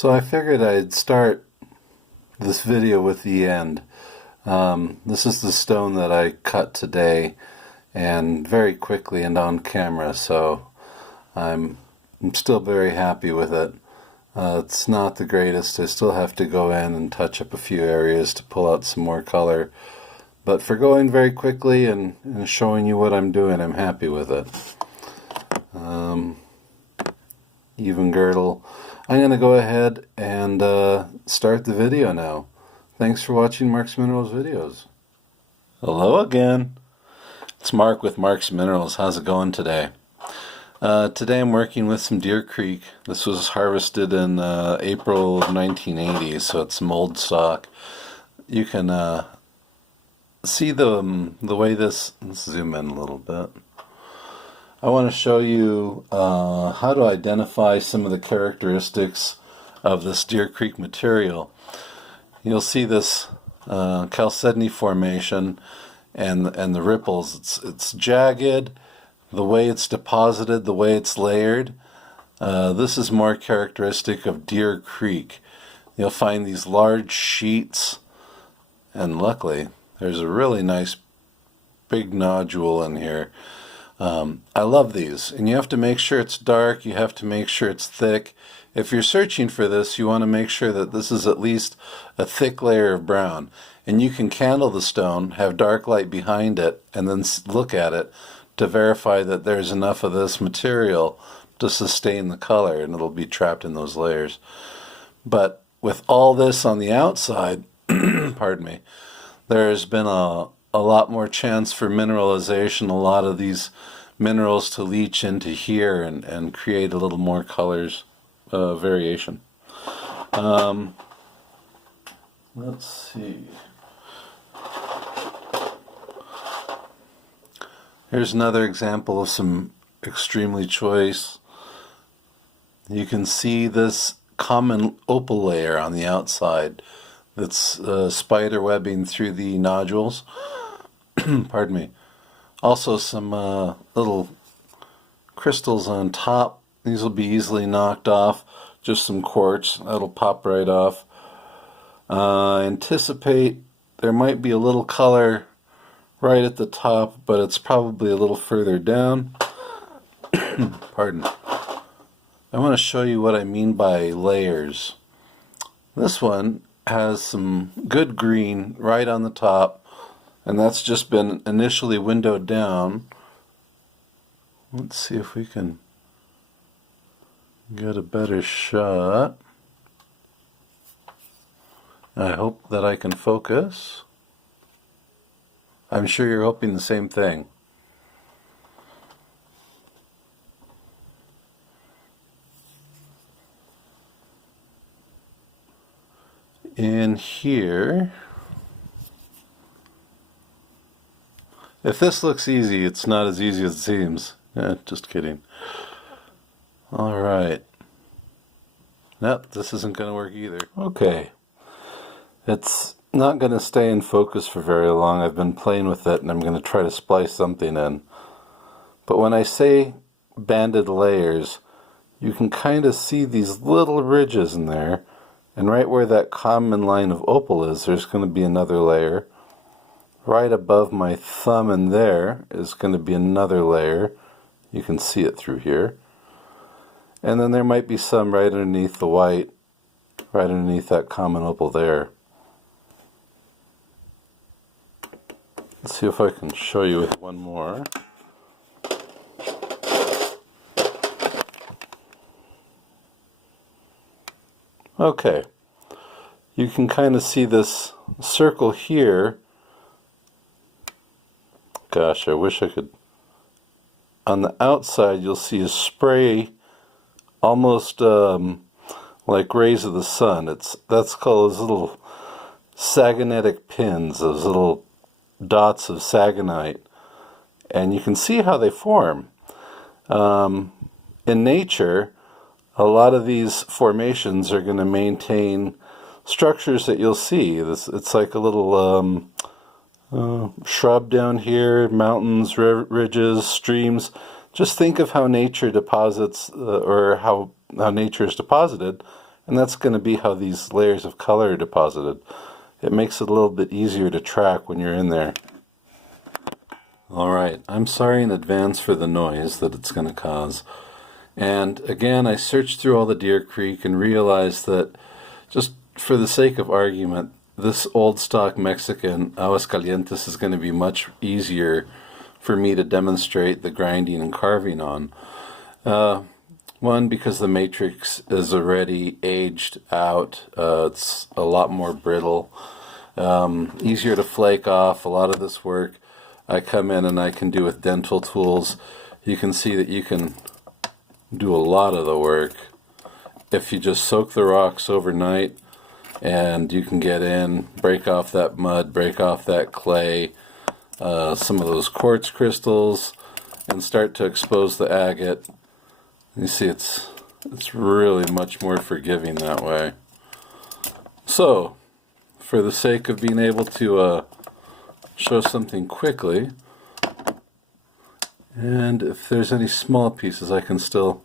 So I figured I'd start this video with the end. This is the stone that I cut today, and very quickly and on camera, so I'm still very happy with it. It's not the greatest. I still have to go in and touch up a few areas to pull out some more color. But for going very quickly and showing you what I'm doing, I'm happy with it. Even girdle. I'm going to go ahead and start the video now. Thanks for watching Mark's Minerals videos. Hello again. It's Mark with Mark's Minerals. How's it going today? Today I'm working with some Deer Creek. This was harvested in April of 1980, so it's mold stock. You can see the way this. Let's zoom in a little bit. I want to show you how to identify some of the characteristics of this Deer Creek material. You'll see this chalcedony formation and the ripples. It's jagged, the way it's deposited, the way it's layered. This is more characteristic of Deer Creek. You'll find these large sheets, and luckily there's a really nice big nodule in here. I love these, and you have to make sure it's dark, you have to make sure it's thick. If you're searching for this, you want to make sure that this is at least a thick layer of brown. And you can candle the stone, have dark light behind it, and then look at it to verify that there's enough of this material to sustain the color, and it'll be trapped in those layers. But with all this on the outside, pardon me, there's been a lot more chance for mineralization, a lot of these minerals to leach into here and create a little more colors variation. Let's see. Here's another example of some extremely choice. You can see this common opal layer on the outside that's spider webbing through the nodules. Pardon me. Also some little crystals on top. These will be easily knocked off. Just some quartz. That'll pop right off. Anticipate there might be a little color right at the top, but it's probably a little further down. Pardon. I want to show you what I mean by layers. This one has some good green right on the top, and that's just been initially windowed down. Let's see if we can get a better shot. I hope that I can focus. I'm sure you're hoping the same thing. In here, if this looks easy, it's not as easy as it seems. Just kidding. Alright. Nope, this isn't going to work either. Okay. It's not going to stay in focus for very long. I've been playing with it, and I'm going to try to splice something in. But when I say banded layers, you can kind of see these little ridges in there. And right where that common line of opal is, there's going to be another layer. Right above my thumb in there is going to be another layer. You can see it through here. And then there might be some right underneath the white, right underneath that common opal there. Let's see if I can show you with one more. Okay, you can kind of see this circle here. Gosh, I wish I could. On the outside, you'll see a spray, almost like rays of the sun. That's called those little sagonetic pins, those little dots of sagonite, and you can see how they form. In nature, a lot of these formations are going to maintain structures that you'll see. It's like a little shrub down here, mountains, ridges, streams. Just think of how nature deposits, or how nature is deposited, And that's going to be how these layers of color are deposited. It makes it a little bit easier to track when you're in there. Alright, I'm sorry in advance for the noise that it's going to cause. And again, I searched through all the Deer Creek and realized that, just for the sake of argument, this old stock Mexican Aguascalientes is going to be much easier for me to demonstrate the grinding and carving on. One, because the matrix is already aged out. It's a lot more brittle, easier to flake off. A lot of this work I come in and I can do with dental tools. You can see that you can do a lot of the work if you just soak the rocks overnight, and you can get in, break off that mud, break off that clay, some of those quartz crystals, and start to expose the agate. You see, it's really much more forgiving that way. So, for the sake of being able to show something quickly, and if there's any small pieces, I can still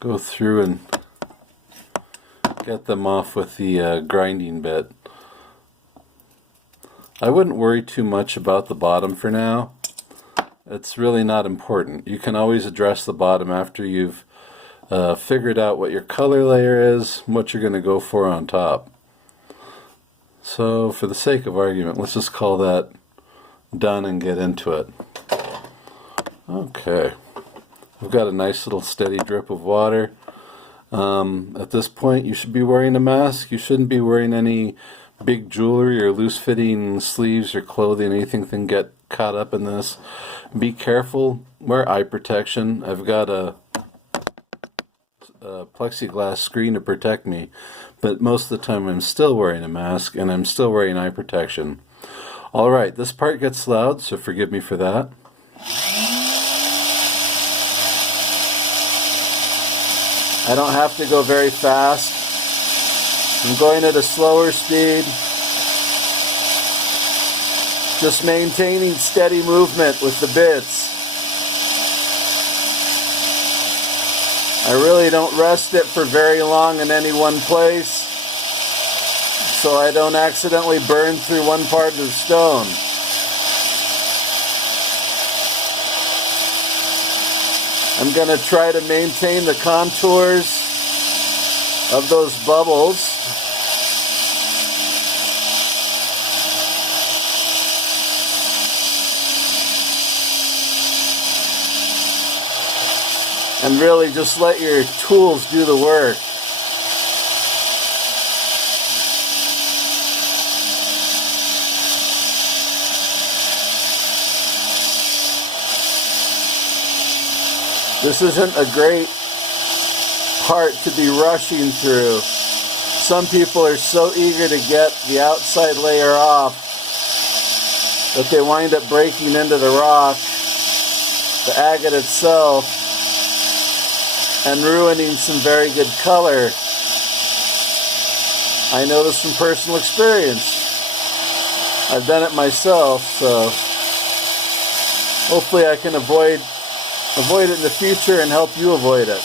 go through and get them off with the grinding bit. I wouldn't worry too much about the bottom for now. It's really not important. You can always address the bottom after you've figured out what your color layer is, what you're going to go for on top. So for the sake of argument, let's just call that done and get into it. Okay, I've got a nice little steady drip of water. At this point you should be wearing a mask. You shouldn't be wearing any big jewelry or loose-fitting sleeves or clothing. Anything can get caught up in this. Be careful. Wear eye protection. I've got a plexiglass screen to protect me, but most of the time I'm still wearing a mask and I'm still wearing eye protection. Alright, this part gets loud, so forgive me for that. I don't have to go very fast. I'm going at a slower speed. Just maintaining steady movement with the bits. I really don't rest it for very long in any one place, so I don't accidentally burn through one part of the stone. I'm going to try to maintain the contours of those bubbles. And really just let your tools do the work. This isn't a great part to be rushing through. Some people are so eager to get the outside layer off that they wind up breaking into the rock, the agate itself, and ruining some very good color. I know this from personal experience. I've done it myself, so hopefully I can avoid it in the future and help you avoid it.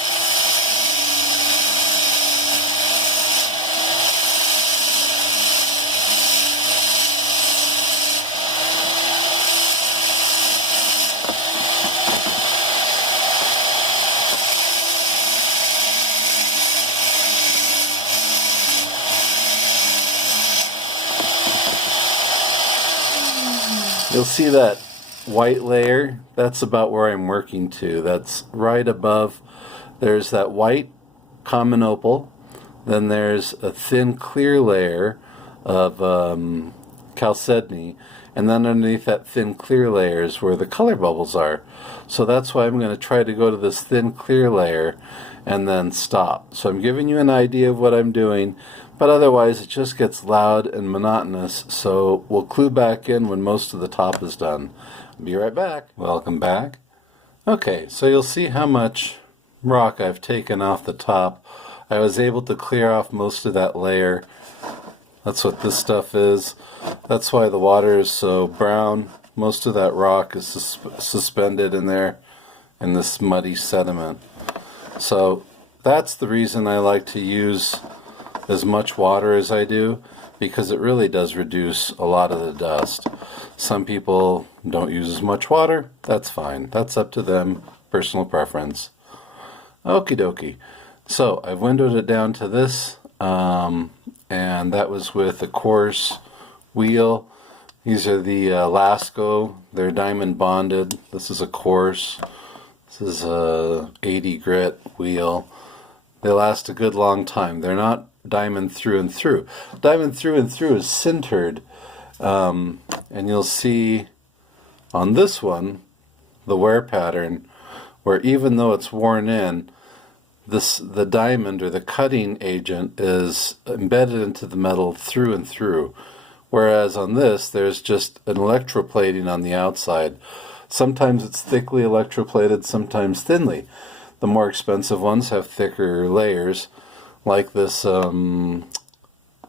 You'll see that white layer, that's about where I'm working to. That's right above. There's that white common opal, then there's a thin clear layer of chalcedony, and then underneath that thin clear layer is where the color bubbles are. So that's why I'm going to try to go to this thin clear layer and then stop. So I'm giving you an idea of what I'm doing, but otherwise it just gets loud and monotonous, so we'll clue back in when most of the top is done. Be right back. Welcome back. Okay, so you'll see how much rock I've taken off the top. I was able to clear off most of that layer. That's what this stuff is. That's why the water is so brown. Most of that rock is suspended in there in this muddy sediment. So that's the reason I like to use as much water as I do, because it really does reduce a lot of the dust. Some people don't use as much water. That's fine. That's up to them. Personal preference. Okie dokie. So I've windowed it down to this, and that was with a coarse wheel. These are the Lasco. They're diamond bonded. This is a coarse. This is a 80 grit wheel. They last a good long time. They're not diamond through and through. Diamond through and through is sintered, and you'll see on this one the wear pattern, where even though it's worn in, the diamond or the cutting agent is embedded into the metal through and through. Whereas on this, there's just an electroplating on the outside. Sometimes it's thickly electroplated, sometimes thinly. The more expensive ones have thicker layers, like this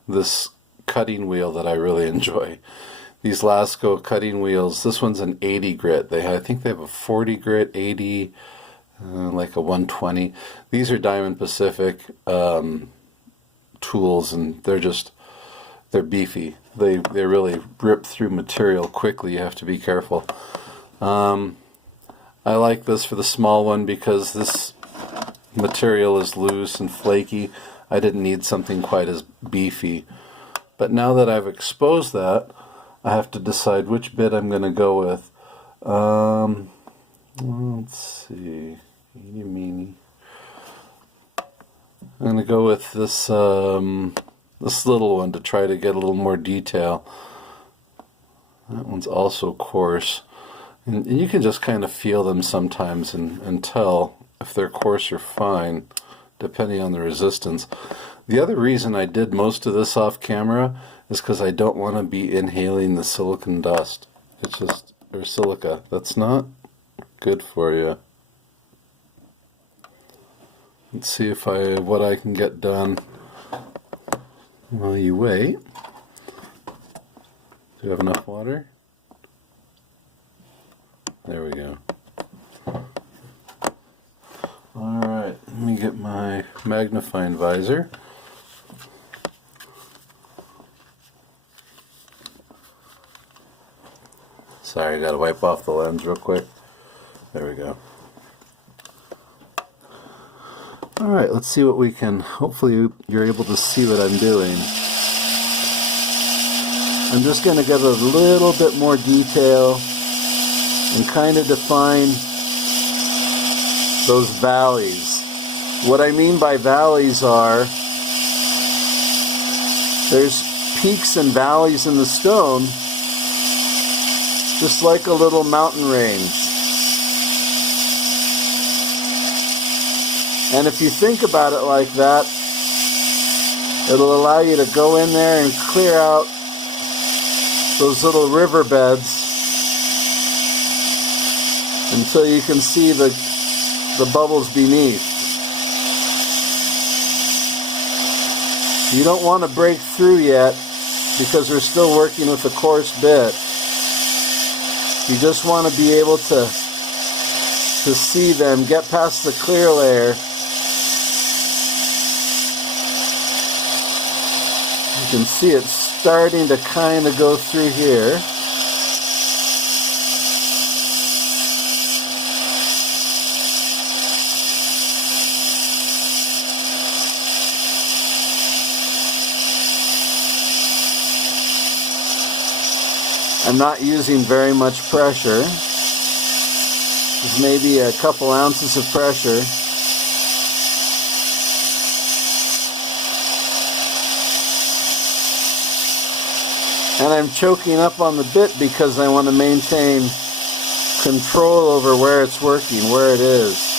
this cutting wheel that I really enjoy. These Lasco cutting wheels, this one's an 80 grit. I think they have a 40 grit, 80, like a 120. These are Diamond Pacific tools, and they're beefy. They really rip through material quickly. You have to be careful. I like this for the small one because this material is loose and flaky. I didn't need something quite as beefy. But now that I've exposed that, I have to decide which bit I'm going to go with. Let's see. Eeny meeny. I'm going to go with this this little one to try to get a little more detail. That one's also coarse. And you can just kind of feel them sometimes and tell if they're coarse or fine, depending on the resistance. The other reason I did most of this off camera is because I don't want to be inhaling the silicon dust. It's just, or silica. That's not good for you. Let's see what I can get done while you wait. Do you have enough water? There we go. Alright, let me get my magnifying visor. Sorry, I gotta wipe off the lens real quick. There we go. Alright, let's see what we can... Hopefully you're able to see what I'm doing. I'm just going to get a little bit more detail and kind of define those valleys. What I mean by valleys are, there's peaks and valleys in the stone, just like a little mountain range. And if you think about it like that, it'll allow you to go in there and clear out those little riverbeds until you can see the bubbles beneath. You don't want to break through yet because we're still working with a coarse bit. You just want to be able to see them, get past the clear layer. You can see it's starting to kind of go through here. I'm not using very much pressure. There's maybe a couple ounces of pressure. And I'm choking up on the bit because I want to maintain control over where it's working, where it is.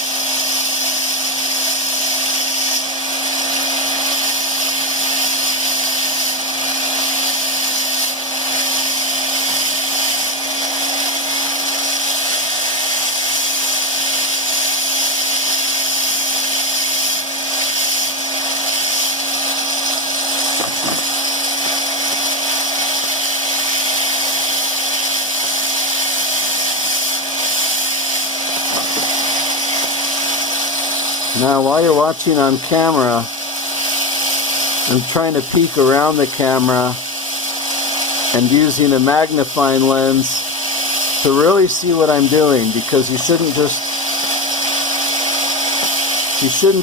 Now while you're watching on camera, I'm trying to peek around the camera and using a magnifying lens to really see what I'm doing, because you shouldn't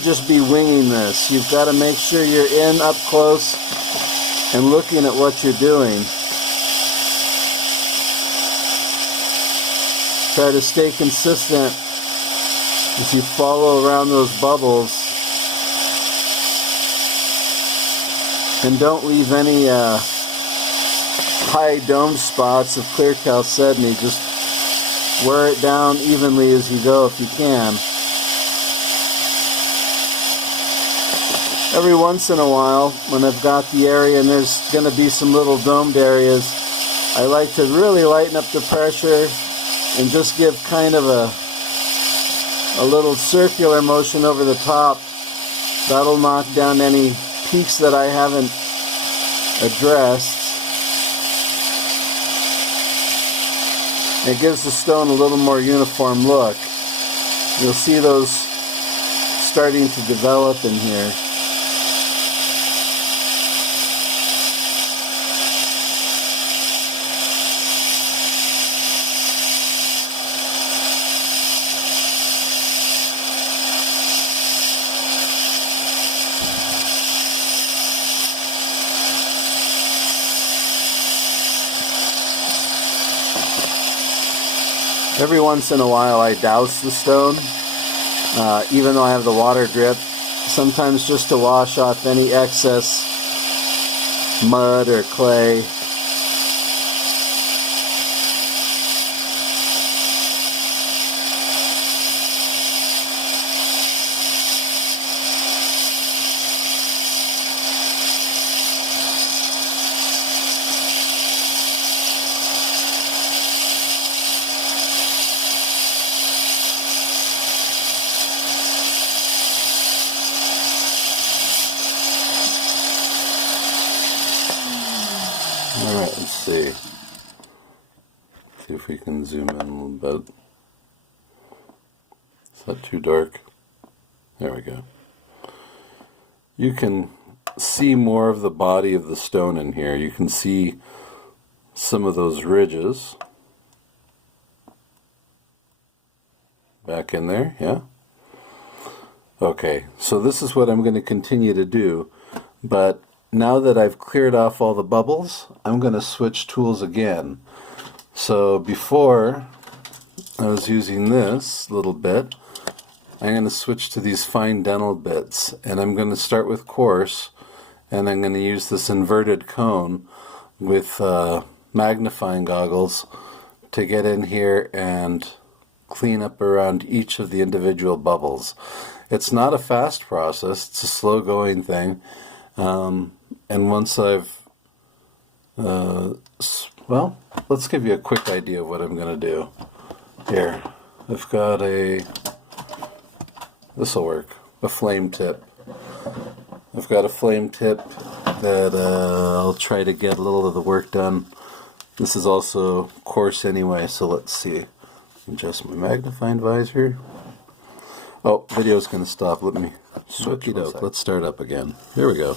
just be winging this. You've got to make sure you're in up close and looking at what you're doing. Try to stay consistent as you follow around those bubbles, and don't leave any high dome spots of clear chalcedony. Just wear it down evenly as you go if you can. Every once in a while, when I've got the area and there's going to be some little domed areas, I like to really lighten up the pressure and just give kind of a little circular motion over the top. That'll knock down any peaks that I haven't addressed. It gives the stone a little more uniform look. You'll see those starting to develop in here. Every once in a while I douse the stone, even though I have the water drip, sometimes just to wash off any excess mud or clay. Alright, let's see. See if we can zoom in a little bit. Is that too dark? There we go. You can see more of the body of the stone in here. You can see some of those ridges. Back in there, yeah? Okay, so this is what I'm going to continue to do, but now that I've cleared off all the bubbles, I'm going to switch tools again. So before I was using this little bit, I'm going to switch to these fine dental bits, and I'm going to start with coarse, and I'm going to use this inverted cone with magnifying goggles to get in here and clean up around each of the individual bubbles. It's not a fast process, it's a slow going thing. And once I've, well, let's give you a quick idea of what I'm going to do. Here, I've got this'll work, a flame tip. I've got a flame tip that I'll try to get a little of the work done. This is also coarse anyway, so let's see. Adjust my magnifying visor. Oh, video's going to stop. Let me switch it out. Let's start up again. Here we go.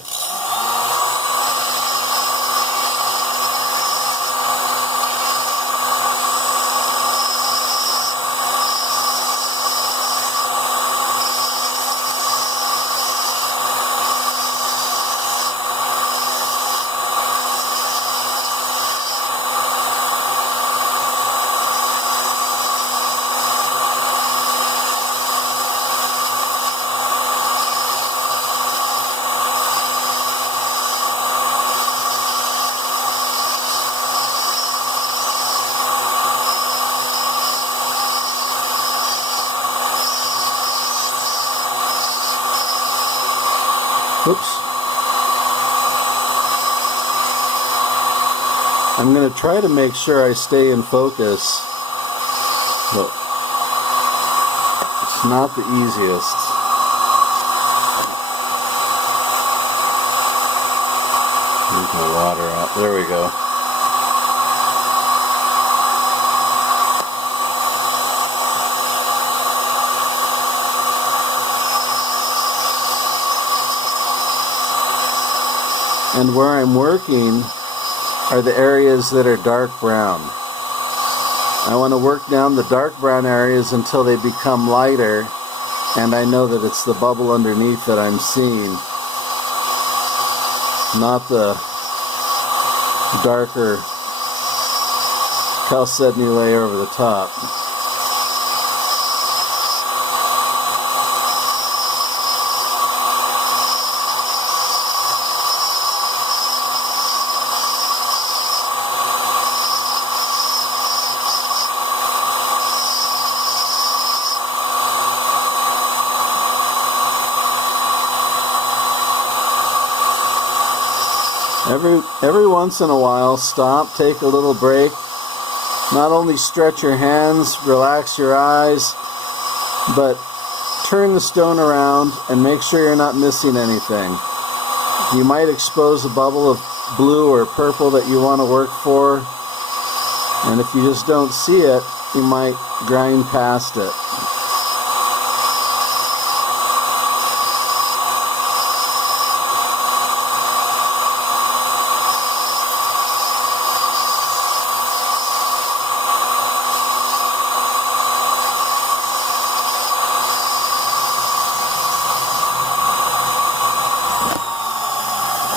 Oops. I'm going to try to make sure I stay in focus, but it's not the easiest. There's my water out. There we go. And where I'm working are the areas that are dark brown. I want to work down the dark brown areas until they become lighter, and I know that it's the bubble underneath that I'm seeing, not the darker chalcedony layer over the top. Every once in a while, stop, take a little break. Not only stretch your hands, relax your eyes, but turn the stone around and make sure you're not missing anything. You might expose a bubble of blue or purple that you want to work for, and if you just don't see it, you might grind past it.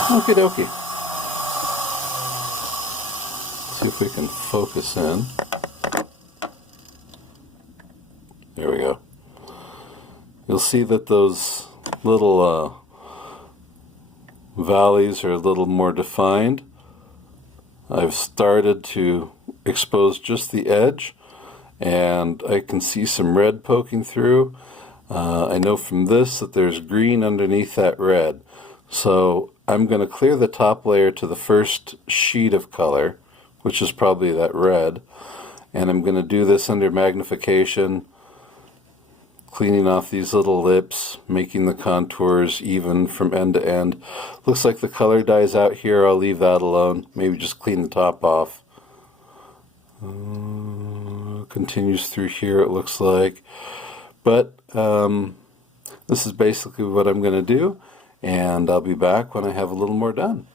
Okie dokie. See if we can focus in. There we go. You'll see that those little valleys are a little more defined. I've started to expose just the edge, and I can see some red poking through. I know from this that there's green underneath that red. So I'm going to clear the top layer to the first sheet of color, which is probably that red, and I'm going to do this under magnification, cleaning off these little lips, making the contours even from end to end. Looks like the color dies out here. I'll leave that alone. Maybe just clean the top off. Continues through here, it looks like. But this is basically what I'm going to do. And I'll be back when I have a little more done.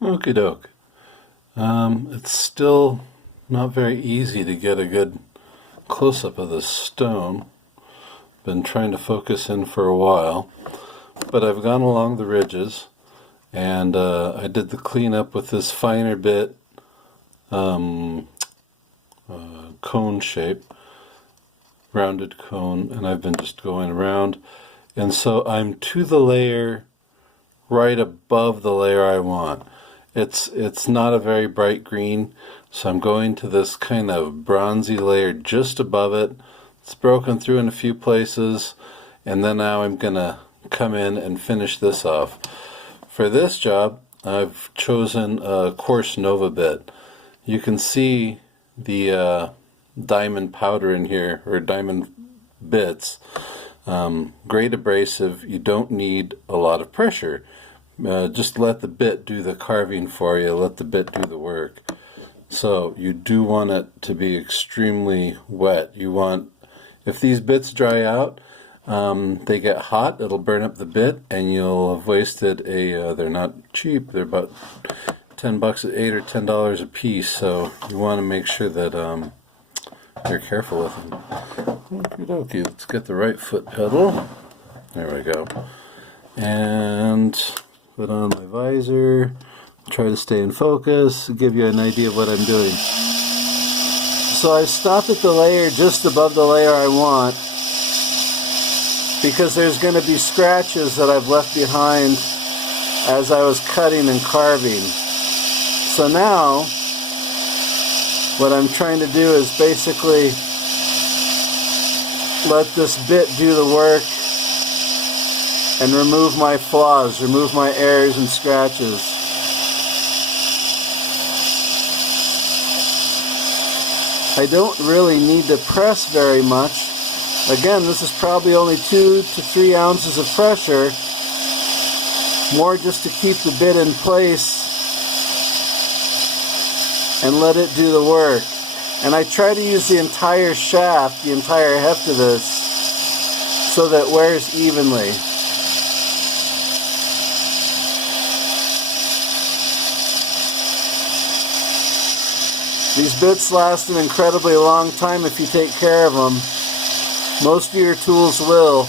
Okie doke. It's still not very easy to get a good close-up of this stone. Been trying to focus in for a while, but I've gone along the ridges, and I did the cleanup with this finer bit cone shape, rounded cone, and I've been just going around. And so I'm to the layer right above the layer I want. It's not a very bright green, so I'm going to this kind of bronzy layer just above it. It's broken through in a few places, and then now I'm going to come in and finish this off. For this job, I've chosen a coarse Nova bit. You can see the diamond powder in here, or diamond bits. Great abrasive. You don't need a lot of pressure. Just let the bit do the carving for you. Let the bit do the work. So you do want it to be extremely wet. You want, if these bits dry out, they get hot, it'll burn up the bit, and you'll have wasted they're not cheap, they're about $10 at $8 or $10 a piece, so you want to make sure that you're careful with them. Okie dokie, let's get the right foot pedal. There we go. And put on my visor. Try to stay in focus, give you an idea of what I'm doing. So I stopped at the layer just above the layer I want, because there's going to be scratches that I've left behind as I was cutting and carving. So now what I'm trying to do is basically let this bit do the work and remove my flaws, remove my errors and scratches. I don't really need to press very much. Again, this is probably only 2 to 3 ounces of pressure, more just to keep the bit in place and let it do the work. And I try to use the entire shaft, the entire heft of this, so that it wears evenly. These bits last an incredibly long time if you take care of them. Most of your tools will.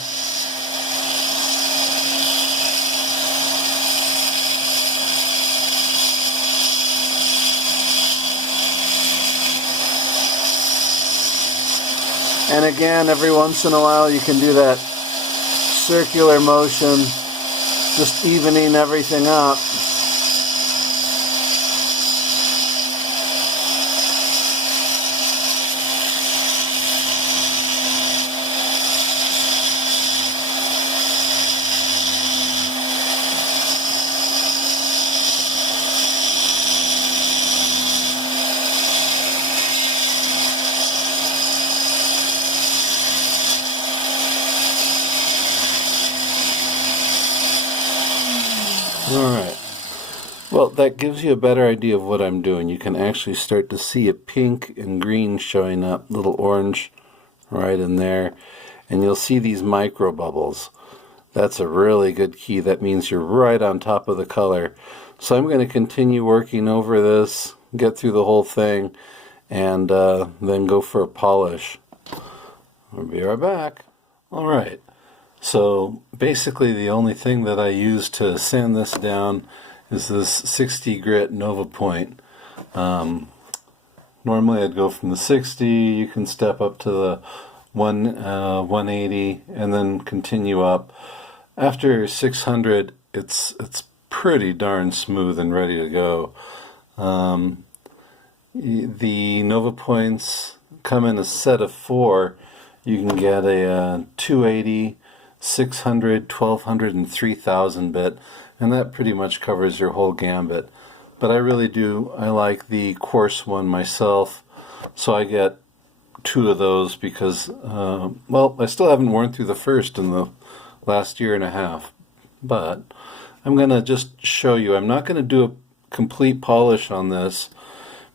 And again, every once in a while you can do that circular motion, just evening everything up. Alright, well, that gives you a better idea of what I'm doing. You can actually start to see a pink and green showing up, little orange right in there, and you'll see these micro bubbles. That's a really good key. That means you're right on top of the color. So I'm going to continue working over this, get through the whole thing, and then go for a polish. I'll be right back. Alright. So basically the only thing that I use to sand this down is this 60 grit Nova Point. Normally I'd go from the 60, you can step up to the 180 and then continue up. After 600 it's pretty darn smooth and ready to go. The Nova Points come in a set of 4. You can get a 280, 600, 1200, and 3000 bit, and that pretty much covers your whole gambit. But I like the coarse one myself, so I get 2 of those because, well, I still haven't worn through the first in the last year and a half. But I'm going to just show you. I'm not going to do a complete polish on this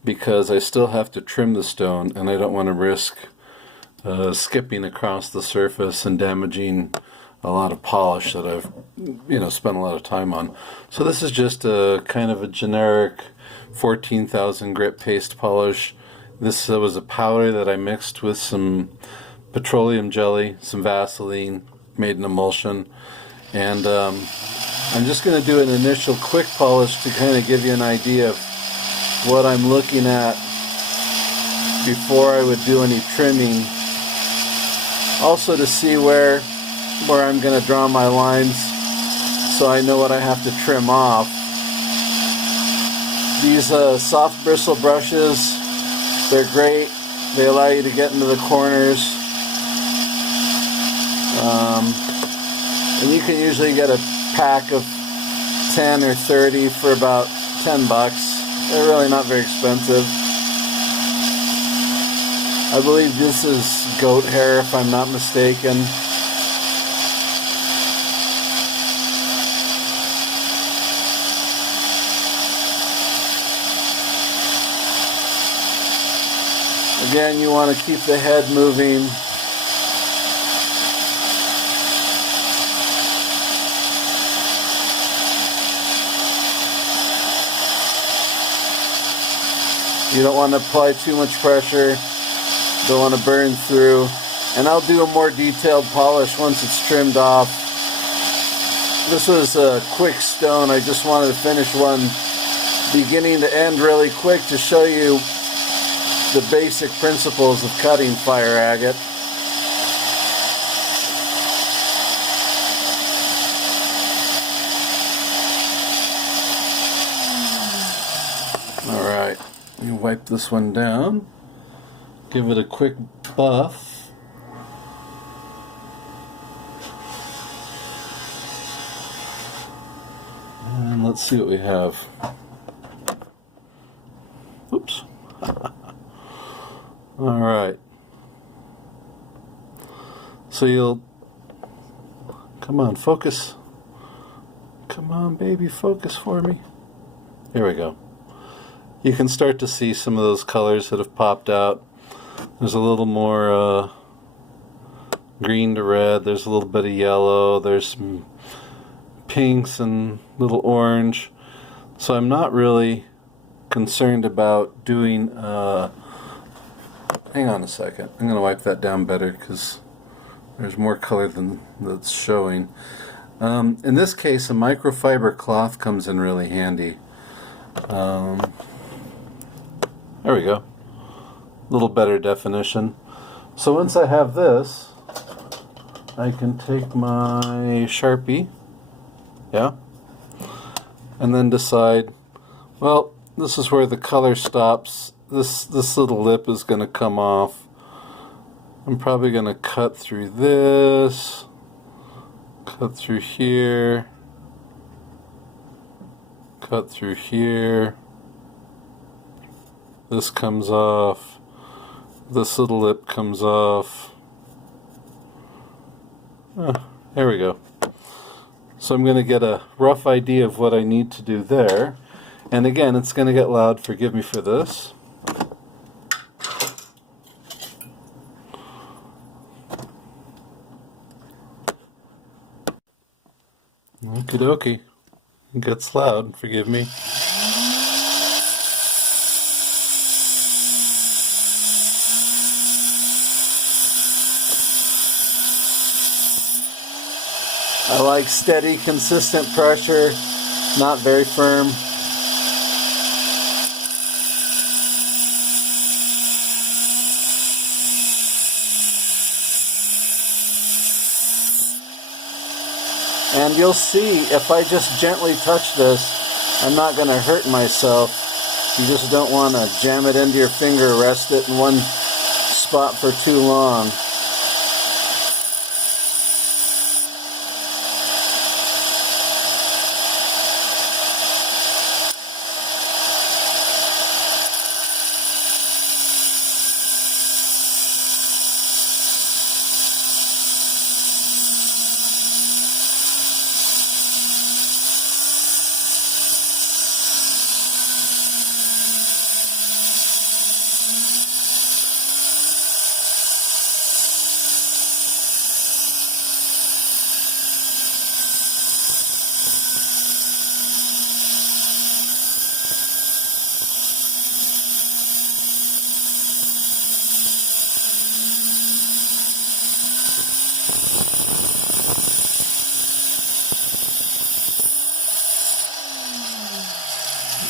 because I still have to trim the stone, and I don't want to risk skipping across the surface and damaging a lot of polish that I've spent a lot of time on. So this is just a kind of a generic 14,000 grit paste polish. This was a powder that I mixed with some petroleum jelly, some Vaseline, made an emulsion, and I'm just going to do an initial quick polish to kind of give you an idea of what I'm looking at before I would do any trimming. Also to see where I'm going to draw my lines so I know what I have to trim off. These soft bristle brushes, they're great. They allow you to get into the corners. And you can usually get a pack of 10 or 30 for about 10 bucks. They're really not very expensive. I believe this is goat hair, if I'm not mistaken. Again, you want to keep the head moving. You don't want to apply too much pressure. Don't want to burn through. And I'll do a more detailed polish once it's trimmed off. This was a quick stone. I just wanted to finish one beginning to end really quick to show you the basic principles of cutting fire agate. Alright, you wipe this one down, give it a quick buff. And let's see what we have. Oops. Alright. So you'll... Come on, focus. Come on, baby, focus for me. Here we go. You can start to see some of those colors that have popped out. There's a little more green to red. There's a little bit of yellow. There's some pinks and little orange. So I'm not really concerned about doing, hang on a second, I'm going to wipe that down better because there's more color than that's showing. In this case, a microfiber cloth comes in really handy. There we go. A little better definition. So once I have this, I can take my Sharpie, yeah, and then decide, well, this is where the color stops. This little lip is going to come off. I'm probably going to cut through this, cut through here, cut through here. This comes off. This little lip comes off. There we go. So I'm going to get a rough idea of what I need to do there. And again, it's going to get loud. Forgive me for this. Okie dokie. It gets loud. Forgive me. I like steady, consistent pressure, not very firm. And you'll see, if I just gently touch this, I'm not going to hurt myself. You just don't want to jam it into your finger, rest it in one spot for too long.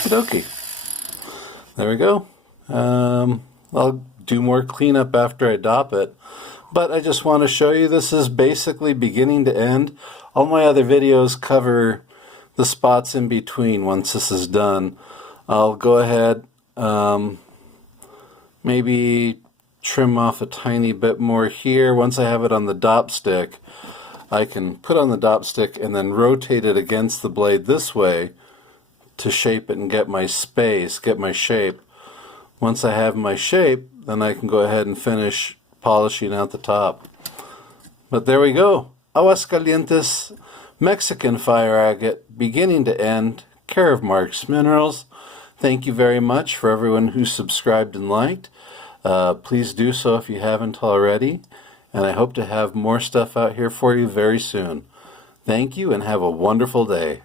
Okie dokie. There we go. I'll do more cleanup after I dop it. But I just want to show you this is basically beginning to end. All my other videos cover the spots in between once this is done. I'll go ahead, maybe trim off a tiny bit more here. Once I have it on the dop stick, I can put on the dop stick and then rotate it against the blade this way to shape it and get my space, get my shape. Once I have my shape, then I can go ahead and finish polishing out the top. But there we go. Aguascalientes Mexican fire agate, beginning to end, care of Marks Minerals. Thank you very much for everyone who subscribed and liked. Please do so if you haven't already. And I hope to have more stuff out here for you very soon. Thank you and have a wonderful day.